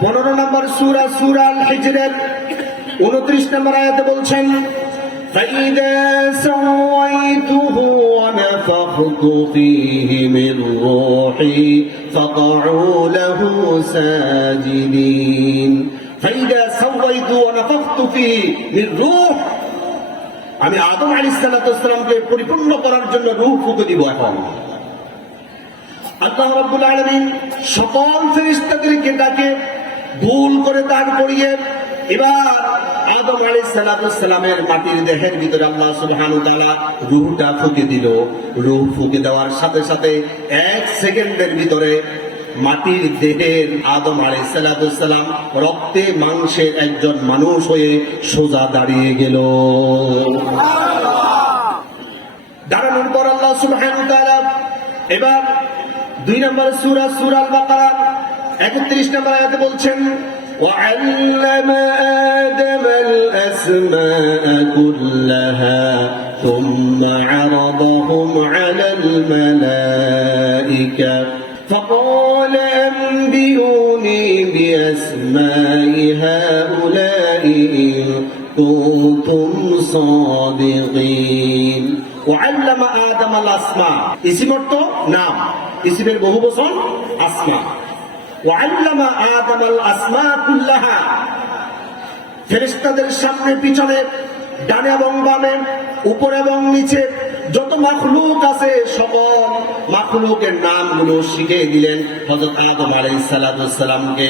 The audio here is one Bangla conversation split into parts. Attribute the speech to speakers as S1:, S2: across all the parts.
S1: পনেরো নম্বর সুরা সুরা আল হিজরের উনত্রিশ নম্বর আয়াতে বলছেন فإذا سويته ونفخت فيه من روحي فقعوا له ساجدين فإذا سويت ونفخت فيه من روح আমি আদম আলী সাল্লামকে পরিপূর্ণ করার জন্য রূহ ফুকে দিব এখন আল্লাহ রাব্বুল আলামিন সকল ফেরেশতাদেরকে ডাকে ভুল করে দাঁড় করিয়ে এবার আদম আলী সালামের মাটির দেহের ভিতরে আল্লাহ সুবহান তাআলা রূহটা ফুকে দিল। রূহ ফুকে দেওয়ার সাথে সাথে এক সেকেন্ডের ভিতরে মাটির দেহের আদম আলী সালাম রক্তে মাংসের একজন মানুষ হয়ে সোজা দাঁড়িয়ে গেল। দাঁড়ানোর পর আল্লাহ সুবহানাহু ওয়া তাআলা এবার দুই নম্বর সূরা সূরা আল বাকারা 31 নম্বর আয়াতে বলছেন وعلم آدم الأسماء كلها ثم عرضهم على الملائكة فقال أنبئوني بأسماء هؤلاء إن كنتم صادقين وعلم آدم الأسماء اسم অর্থ নাম ইসিমের বহু বচন আসমা সামনে, পিছনে, ডানে এবং বামে, উপরে এবং নিচে যত মাখলুক আছে, সকল মাখলুকের নামগুলো শিখিয়ে দিলেন আদম সালামকে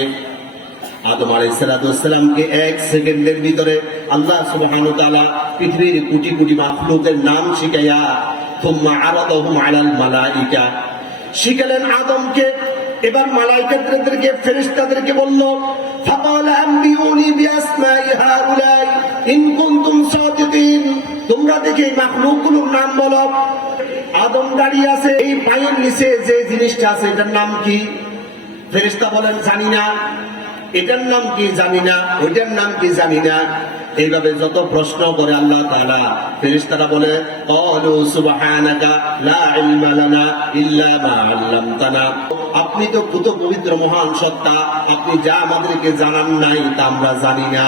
S1: শিখালেন আদমকে এবার মালাইকাদেরকে ফেরেশতাদেরকে বলল, ফাকাল তোমরা দেখে মাখলুকগুলোর নাম বলো। আদম দাঁড়িয়ে আছে এই পায়ের নিচে, যে জিনিসটা আছে এটার নাম কি? ফেরেশতা বলেন, জানি না। এটার নাম কি? জানি না। ওইটার নাম কি? জানি না। এইভাবে যত প্রশ্ন করে আল্লাহ তাআলা ফেরিস্তারা বলে আপনি তো কুত পবিত্র, মহান সত্তা, আপনি যা আমাদেরকে জানান নাই তা আমরা জানি না।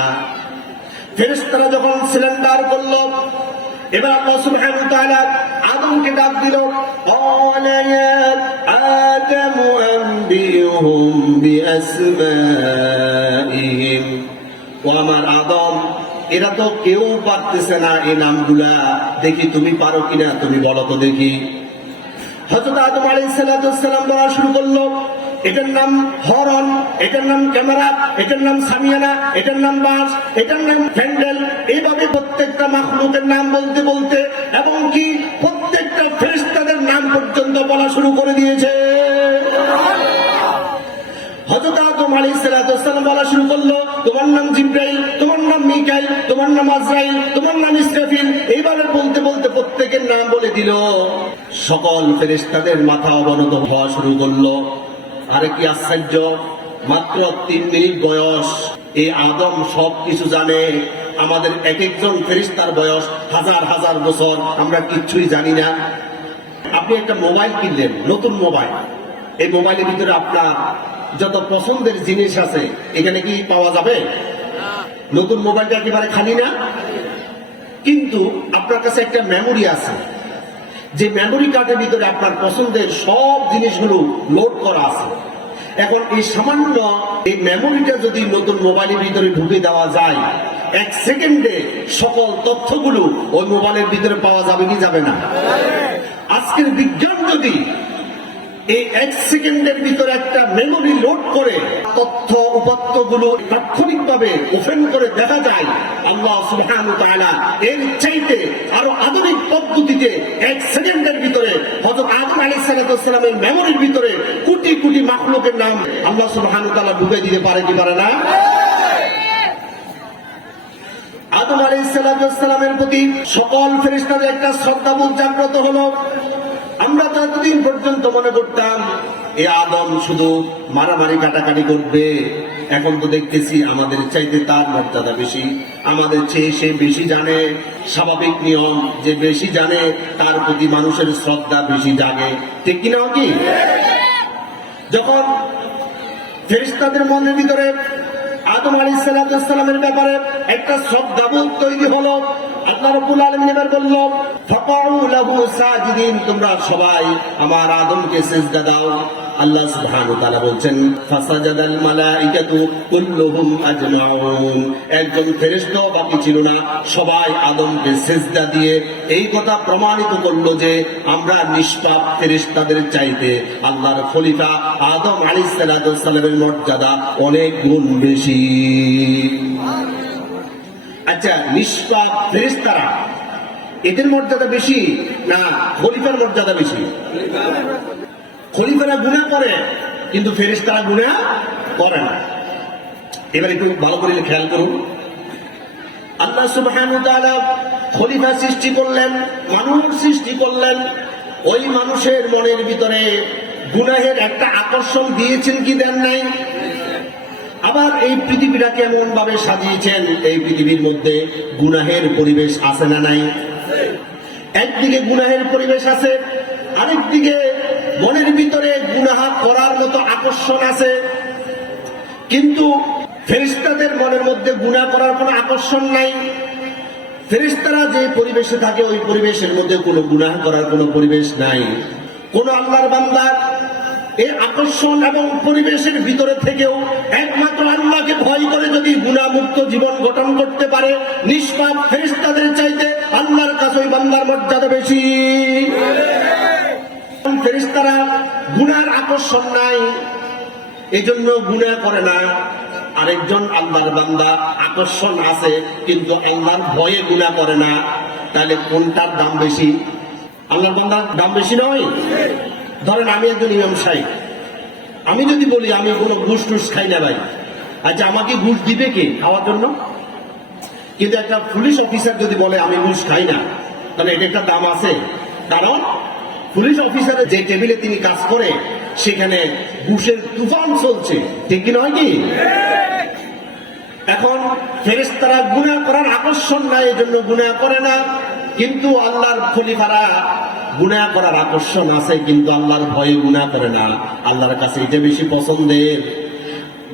S1: ফেরিস্তারা যখন সিলিন্ডার করল, এবার আল্লাহ সুবহানাহু আদমকে ডাক দিল আমার আদম এরা তো কেউ পারতেছে না এই নামগুলা। দেখি তুমি পারো কিনা, তুমি বলো তো দেখি। এটার নাম হরন এটার নাম ক্যামেরা, এটার নাম সামিয়ানা, এটার নাম বাস এটার নাম হ্যান্ডেল এইভাবে প্রত্যেকটা নাম বলতে বলতে, এবং কি প্রত্যেকটা ফেরেশতাদের নাম পর্যন্ত বলা শুরু করে আদম আলাইহিস সালাম বলা শুরু করল, তোমার নাম জিব্রাইল, তোমার নাম মিকাইল, তোমার নাম আজরাইল, তোমার নাম ইসরাফিল। এইভাবে বলতে বলতে প্রত্যেকের নাম বলে দিল। সকল ফেরেশতাদের মাথা অবনত হওয়া শুরু করল। আরে কি আশ্চর্য, মাত্র তিন মিনিট বয়স। এই আদম সব কিছু জানে। আমাদের এক একজন ফেরিস্তার বয়স হাজার হাজার বছর। আমরা কিচ্ছুই জানি না। আপনি একটা মোবাইল কিনলেন, নতুন মোবাইল। এই মোবাইলের ভিতরে আপনার যত পছন্দের জিনিস আছে এখানে কি পাওয়া যাবে? নতুন মোবাইলটা একেবারে খালি না? কিন্তু আপনার কাছে একটা মেমোরি আছে। যে মেমোরি কার্ডের ভিতরে আপনার পছন্দের সব জিনিসগুলো লোড করা আছে। এখন এই সামান্য এই মেমোরিটা যদি নতুন মোবাইলের ভিতরে ঢুকে দেওয়া যায় এক সেকেন্ডে সকল তথ্যগুলো ওই মোবাইলের ভিতরে পাওয়া যাবে কি যাবে না? আজকের বিজ্ঞান যদি এই এক সেকেন্ডের ভিতরে একটা মেমোরি লোড করে তথ্য উপাত্তগুলো তাৎক্ষণিক ভাবে ওপেন করে দেখা যায়। আল্লাহ সুবহান এর চাইতে আরও আধুনিক পদ্ধতিতে এক সেকেন্ডের ভিতরে হযরত আদম আলাইহিস সালামের মেমোরির ভিতরে কোটি কোটি মাখলুকের নাম আল্লাহ সুবহান তাআলা ঢুকে দিতে পারে কি পারে না? আদম আলাইসালামের প্রতি সকল ফেরিস্তাদের একটা শ্রদ্ধাবোধ জাগ্রত হলো। আমরা তো এতদিন পর্যন্ত মনে করতাম, এ আদম শুধু মারামারি কাটাকাটি করবে। এখন তো দেখতেছি আমাদের চাইতে তার মর্যাদা বেশি। আমাদের চেয়ে সে বেশি জানে, স্বাভাবিক নিয়ম, যে বেশি জানে, তার প্রতি মানুষের শ্রদ্ধা বেশি জাগে। ঠিক কিনা কি? যখন ফেরেশতাদের মনের ভিতরে আদম আলী সালামের ব্যাপারে একটা শ্রদ্ধাবোধ তৈরি হলো আমার আদমকে দাও। আল্লাহ বলছেন একজন ফেরেশতাও বাকি ছিল না। সবাই আদমকে সেজদা দিয়ে এই কথা প্রমাণিত করল যে আমরা নিষ্পাপ ফেরেশতাদের চাইতে আল্লাহর খলিফা আদম আলাইহিস মর্যাদা অনেক গুণ বেশি। আচ্ছা নিষ্পাপ ফেরেশতারা, এদের মর্যাদা বেশি না খলিফার মর্যাদা বেশি? খলিফারা গুণা করে, কিন্তু ফেরেশতারা গুণা করে না। এবার একটু ভালো করে খেয়াল করুন। আল্লাহ সুবহানাহু ওয়া খলিফা সৃষ্টি করলেন, মানুষ সৃষ্টি করলেন, ওই মানুষের মনের ভিতরে গুনাহের একটা আকর্ষণ দিয়েছেন কি দেন নাই? আবার এই পৃথিবীটা কেমন ভাবে সাজিয়েছেন? এই পৃথিবীর মধ্যে গুনাহের পরিবেশ আছে না নাই? একদিকে গুনাহের পরিবেশ আছে, আরেকদিকে মনের ভিতরে গুনাহা করার মতো আকর্ষণ আছে। কিন্তু ফেরিস্তাদের মনের মধ্যে গুনাহ করার কোনো আকর্ষণ নাই। ফেরিস্তারা যে পরিবেশে থাকে, ওই পরিবেশের মধ্যে কোনো গুনাহ করার কোনো পরিবেশ নাই। কোন আল্লাহর বান্দার এই আকর্ষণ এবং পরিবেশের ভিতরে থেকেও একমাত্র আল্লাহকে ভয় করে যদি গুণামুক্ত জীবন গঠন করতে পারে, নিষ্পাপ ফেরিস্তাদের চাইতে আল্লাহর কাছে ওই বান্দার মর্যাদা বেশি। ফেরিস্তারা গুনার আকর্ষণ নাই এই জন্য গুণা করে না। আরেকজন আল্লাহর বান্দা আকর্ষণ আছে, কিন্তু আল্লাহর ভয়ে গুণা করে না। তাহলে কোনটার দাম বেশি? আল্লাহর বান্দার দাম বেশি নয়? ধরেন আমি একজন ইমাম সাহেব। আমি যদি বলি, আমি কোনো ঘুষ টুস খাই না ভাই। আচ্ছা আমাকে ঘুষ দিবে কে খাওয়ার জন্য? কিন্তু একটা পুলিশ অফিসার যদি বলে, আমি ঘুষ খাই না, তাহলে এটা একটা দাম আছে। কারণ পুলিশ অফিসারের যে টেবিলে তিনি কাজ করে, সেখানে ঘুষের তুফান চলছে। ঠিক কি নয় কি? এখন ফেরেস্তারা গুণা করার আকর্ষণ নাই এই জন্য গুণা করে না। কিন্তু আল্লাহর খলিফারা গুণা করার আকর্ষণ আছে, কিন্তু আল্লাহর ভয়ে গুণা করে না। আল্লাহর কাছে এটা বেশি পছন্দের।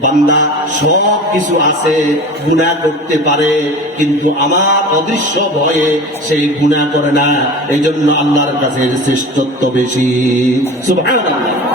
S1: বান্দা সব কিছু আছে গুণা করতে পারে, কিন্তু আমার অদৃশ্য ভয়ে সেই গুণা করে না। এই জন্য আল্লাহর কাছে শ্রেষ্ঠত্ব বেশি। সুবহানাল্লাহ।